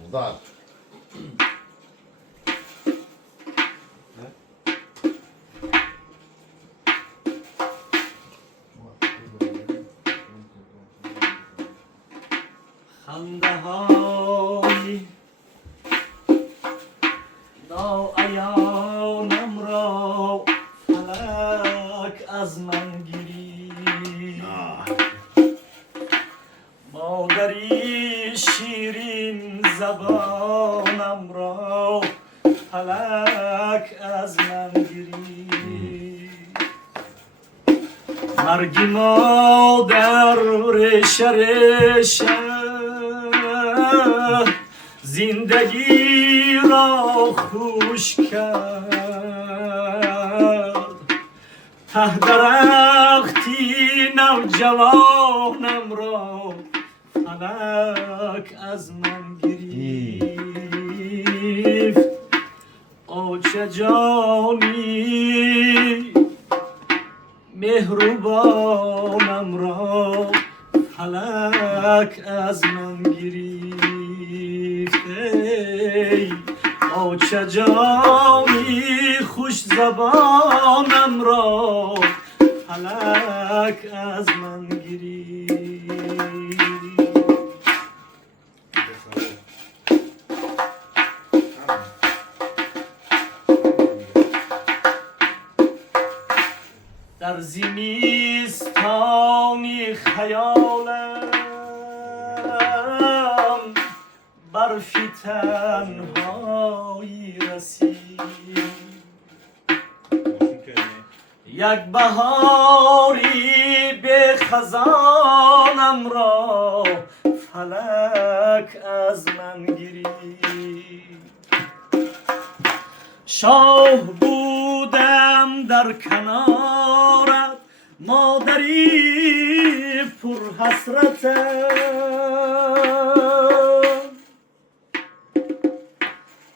Mudar. خنده های ناعیانم را فلک از من گیری، مادری شیرین زبانم را فلک از من گیری. مرگی مادر ریشه ریشه زندگی را خوش کرد، ته درختی نوجوانم را فلک از من گرفت. او چه جانی مهربانم را فلک از من گرفت. ای او چه جانی خوش زبانم را فلک از من گرفت. در زمستانی خیالم برفی تنهایی رسید، یک بهاری به خزانم را فلک از من گرفت. شاه بودم در کنارت مادری پر حسرتم،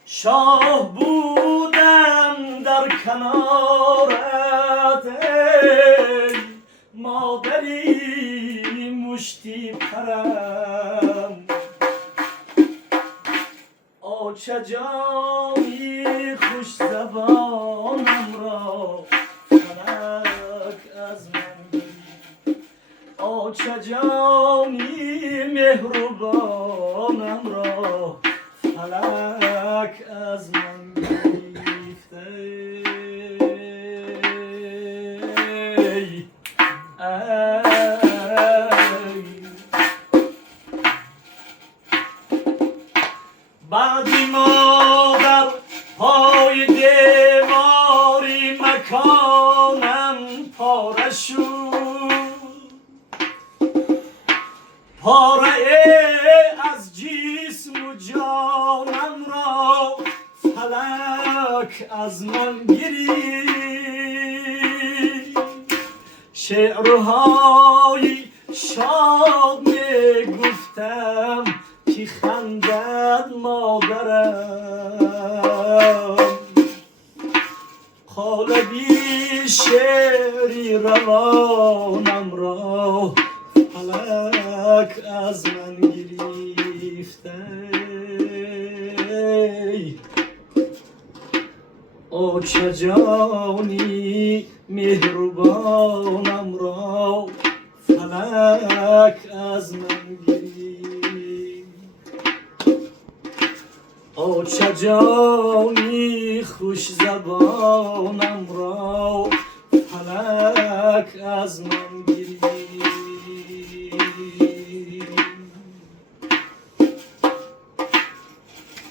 شاه بودم در کنارت ای مادری مشتی پرم. او چه جانی خوش زبانم را فلک از من گرفت. او چه جانی مهربانم را فلک از من گرفت. ای بعدی مادر پای دیواری مکانم پاره شد، پاره از جسم و جانم را فلک از من گرفت. شعرهای شاد می گفتم که خندد مادرم، قالبی شعری روانم را فلک از من گرفته. او چه جانی مهربانم را فلک از من گرفت. او چه جانی خوش زبانم را فلک از من گرفت.